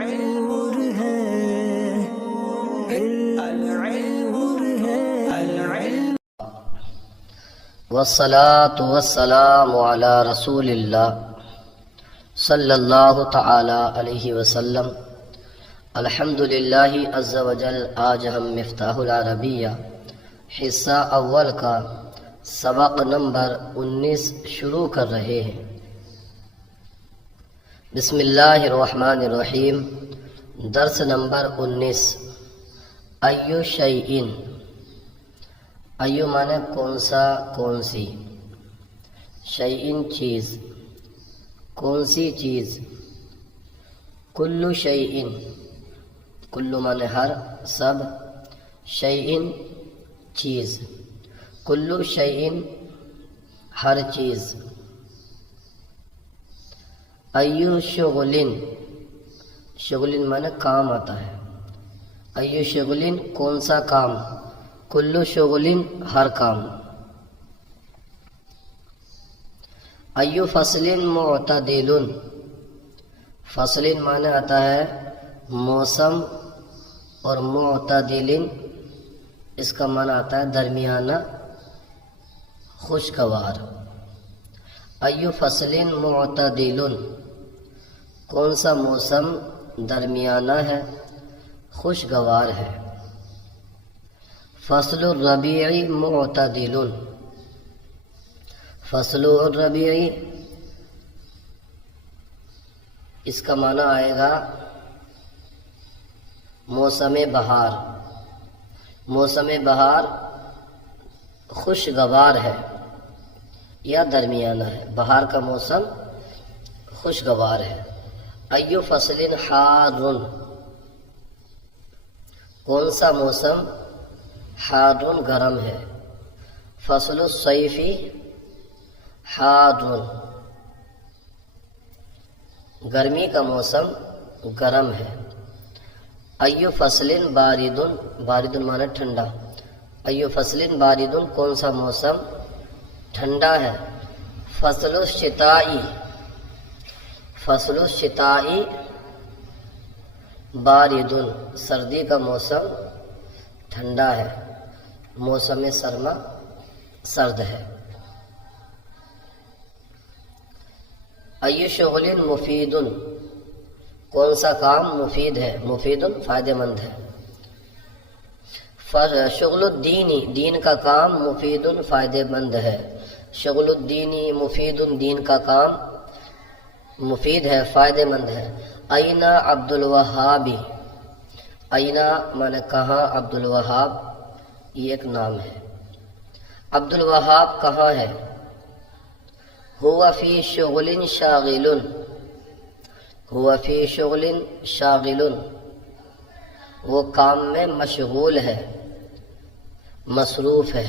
نور ہے العلم نور ہے العلم والصلاة والسلام على رسول اللہ صلی اللہ تعالی علیہ وسلم۔ الحمد للہ عز وجل۔ آج ہم مفتاح العربیہ حصہ اول کا سبق نمبر 19 شروع کر رہے ہیں۔ بسم اللہ الرحمن الرحیم۔ درس نمبر 19۔ ایو شیئن، ایو مانے کون سا، کون سی، شیئن چیز، کون سی چیز، کلو شیئن، کلو مانے ہر، سب، شیئن چیز، کلو شیئن ہر چیز۔ ایو شغلن، شغلن مانے کام آتا ہے، ایو شغلن کون سا کام، کلو شغلن ہر کام۔ ایو فصلن معتدلن، فصلن مانے آتا ہے موسم، اور معتدلن اس کا معنی آتا ہے درمیانہ، خوشگوار۔ ایو فصلن معتدلن کون سا موسم درمیانہ ہے، خوشگوار ہے۔ فصل الربیع معتدل، فصل الربیع اس کا معنی آئے گا موسم بہار، موسم بہار خوشگوار ہے یا درمیانہ ہے، بہار کا موسم خوشگوار ہے۔ ایو فصل حار، کون سا موسم حار گرم ہے۔ فصل الصیف حار، گرمی کا موسم گرم ہے۔ ایو فصل بارد، بارد مانے ٹھنڈا، ایو فصل بارد کون سا موسم ٹھنڈا ہے۔ فصل الشتائی، فصل الشتائی بارد، سردی کا موسم ٹھنڈا ہے، موسم سرما سرد ہے۔ ایو شغل مفید، کون سا کام مفید ہے، مفید فائدہ مند ہے۔ شغل الدینی، دین کا کام مفید فائدہ مند ہے، شغل الدینی مفید، دین کا کام مفید ہے، فائدہ مند ہے۔ اینا عبد الوہاب، اینا مانے کہاں، عبد الوہاب یہ ایک نام ہے، عبد الوہاب کہاں ہے۔ ہوا فی شغل شاغل، ہوا فی شغل شاغل وہ کام میں مشغول ہے، مصروف ہے۔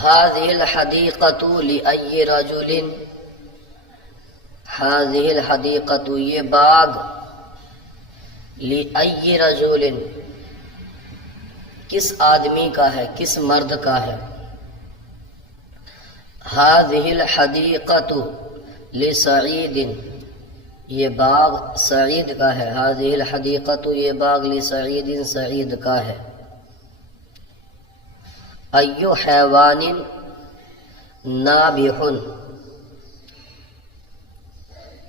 هذه الحدیقۃ لأی رجل، هذه الحدیقۃ یہ باغ، لأی رجل کس آدمی کا ہے، کس مرد کا ہے۔ هذه الحدیقۃ لسعید یہ باغ سعید کا ہے، هذه الحدیقۃ یہ باغ لسعید سعید کا ہے۔ ایو حیوان نابح،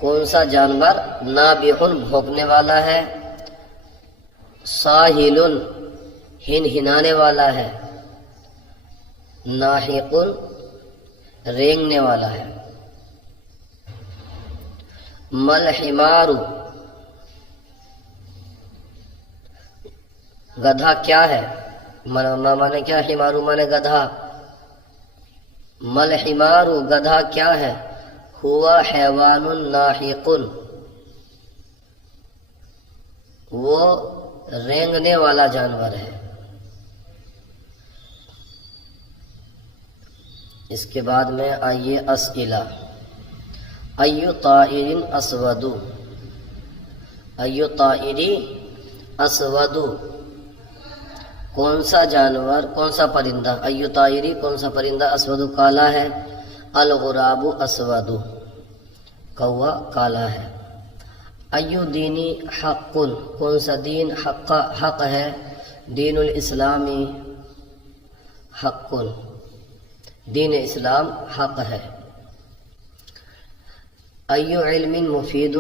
کون سا جانور نابح بھونکنے والا ہے، ساہل ہنہنانے والا ہے، ناحق رینگنے والا ہے۔ مل حمار گدھا کیا ہے، مانے کیا، حمار مانے گدھا، مل حمار گدھا کیا ہے۔ ہوا حیوان ناحق وہ رینگنے والا جانور ہے۔ اس کے بعد میں آئیے اسئلہ۔ ایو طائر اسود، ایو طائری اسود کون سا جانور، کون سا پرندہ، ایو طائری کون سا پرندہ، اسود کالا ہے۔ الغراب اسود کوا کالا ہے۔ ایو دینی حق، کون سا دین حق ہے؟ دین الاسلامی حق، دین اسلام حق ہے۔ ایو علم مفید،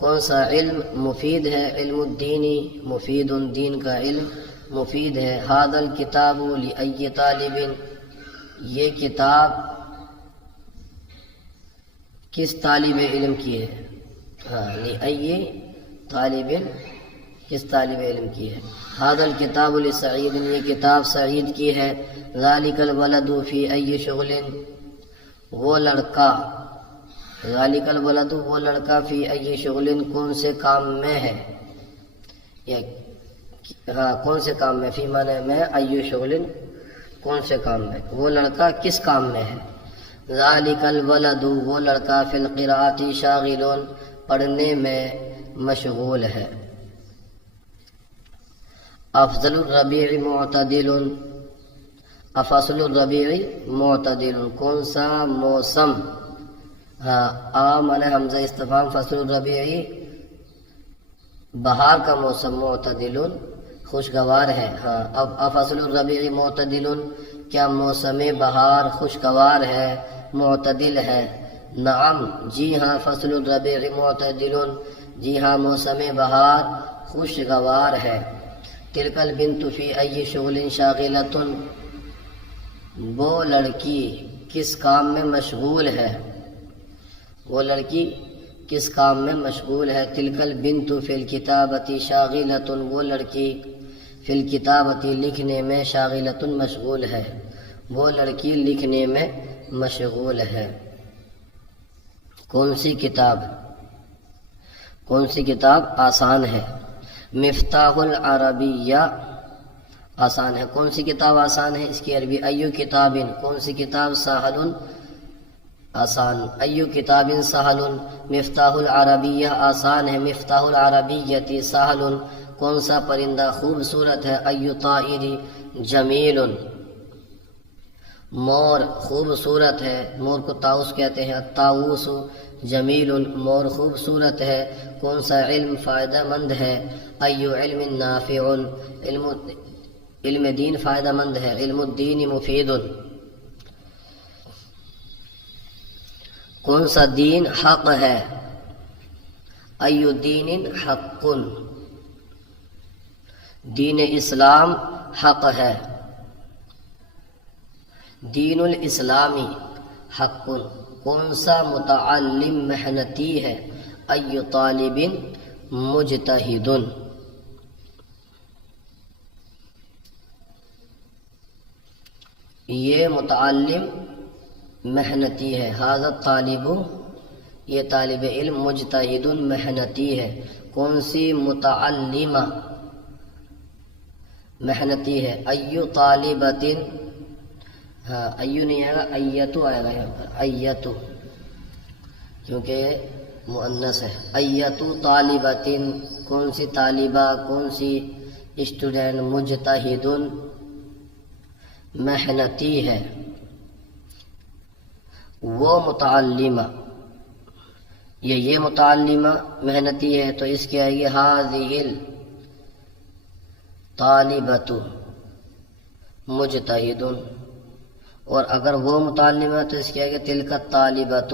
کون سا علم مفید ہے؟ علم الدینی مفید، دین کا علم مفید ہے۔ ھذا الکتاب لأی طالب، یہ کتاب کس طالب علم کی ہے؟ لأی طالب، کس طالب علم کی ہے؟ ھذا الکتاب لسعید، یہ کتاب سعید کی ہے۔ ذالک الولد فی ای شغل، وہ لڑکا، ذالک الولد وہ لڑکا، فی ای شغل کون سے کام میں ہے؟ کون سے کام میں؟ فی معنی میں، ای شغل کون سے کام میں، وہ لڑکا کس کام میں ہے؟ ذالک الولد وہ لڑکا، فی القراءۃ شاغل پڑھنے میں مشغول ہے۔ افضل الربیع معتدل، افضل الربیع معتدل کون سا موسم؟ مانے حمزہ استفہام، فصل الربیع بہار کا موسم، معتدل خوشگوار ہے۔ اب افصل الربیع معتدل، کیا موسم بہار خوشگوار ہے، معتدل ہے؟ نعم جی ہاں، فصل الربیع معتدل، جی ہاں موسم بہار خوشگوار ہے۔ تلک البنت فی ای شغل شاغلۃ، وہ لڑکی کس کام میں مشغول ہے، وہ لڑکی کس کام میں مشغول ہے؟ تلک البنت فی الکتابۃ شاغلۃ، وہ لڑکی فی الکتابۃ لکھنے میں، شاغلۃ مشغول ہے، وہ لڑکی لکھنے میں مشغول ہے۔ کون سی کتاب؟ کون سی کتاب آسان ہے؟ مفتاح العربیہ آسان ہے۔ کون سی کتاب آسان ہے؟ اس کی عربی ایو کتاب، کون سی کتاب؟ سہل آسان، ایو کتاب سہل۔ مفتاح العربیہ آسان ہے، مفتاح العربیۃ سہل کون سا پرندہ خوبصورت ہے؟ ایو طائر جمیل، مور خوبصورت ہے، مور کو طاؤس کہتے ہیں، طاؤس جمیل مور خوبصورت ہے۔ کون سا علم فائدہ مند ہے؟ ایو علم نافع، علم دین فائدہ مند ہے، علم الدین مفید۔ کون سا دین حق ہے؟ ایو دین حق، دین اسلام حق ہے۔ دین الاسلامی حق، کون سا متعلم محنتی ہے؟ ایو طالب مجتہد، یہ متعلم محنتی ہے۔ ھذا الطالب، یہ طالب علم، مجتہد محنتی ہے۔ کون سی متعلمہ محنتی ہے؟ ایو طالبۃ، ایو نہیں آئے گا، ایتو آئے گا یہاں پر، ایتو کیونکہ مؤنث ہے۔ ایتو طالبۃ، کون سی طالبہ، کون سی اسٹوڈنٹ؟ مجتہد محنتی ہے۔ وہ متعلمہ، یہ متعلمہ محنتی ہے تو اس کی آئے گی ھذہ الطالبۃ مجتہد، اور اگر وہ متعلمہ تو اس کی آئے گی تلک الطالبۃ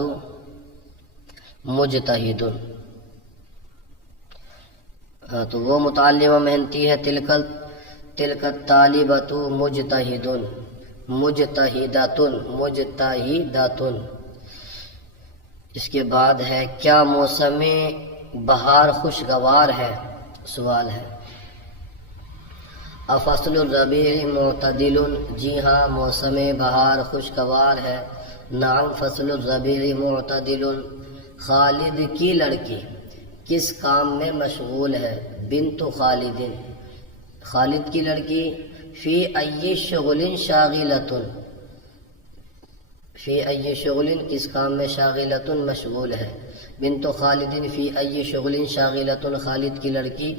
مجتہد۔ تو وہ متعلمہ محنتی ہے، تلک الطالبۃ مجتہد، مجتہدۃ۔ اس کے بعد ہے کیا موسم بہار خوشگوار ہے؟ سوال ہے۔ افصل الربیع معتدل، جی ہاں موسم بہار خوشگوار ہے۔ نعم فصل الربیع معتدل۔ خالد کی لڑکی کس کام میں مشغول ہے؟ بنت خالد، خالد کی لڑکی فی ای شغل شاغلۃ، فی ای شغل کس کام میں؟ شاغلۃ مشغول ہے۔ بنت خالد فی ای شغل شاغلۃ، خالد کی لڑکی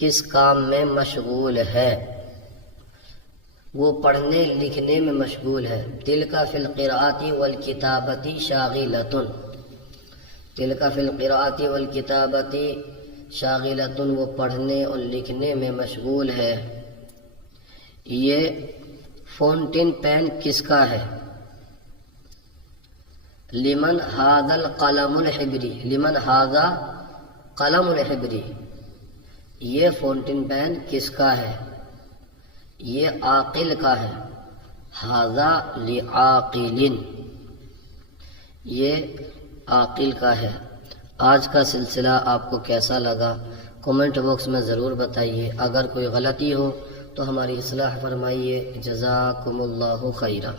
کس کام میں مشغول ہے؟ وہ پڑھنے لکھنے میں مشغول ہے۔ تلک فی القراءۃ والکتابۃ شاغلۃ، تلک فی القراءۃ والکتابۃ شاغلۃ، وہ پڑھنے اور لکھنے میں مشغول ہے۔ یہ فونٹین پین کس کا ہے؟ لمن ھذا القلم الحبری، لمن ھذا قلم الحبری، یہ فونٹین پین کس کا ہے؟ یہ عاقل کا ہے۔ ھذا لعاقل، یہ عاقل کا ہے۔ آج کا سلسلہ آپ کو کیسا لگا کمنٹ باکس میں ضرور بتائیے۔ اگر کوئی غلطی ہو تو ہماری اصلاح فرمائیے۔ جزاکم اللہ خیرا۔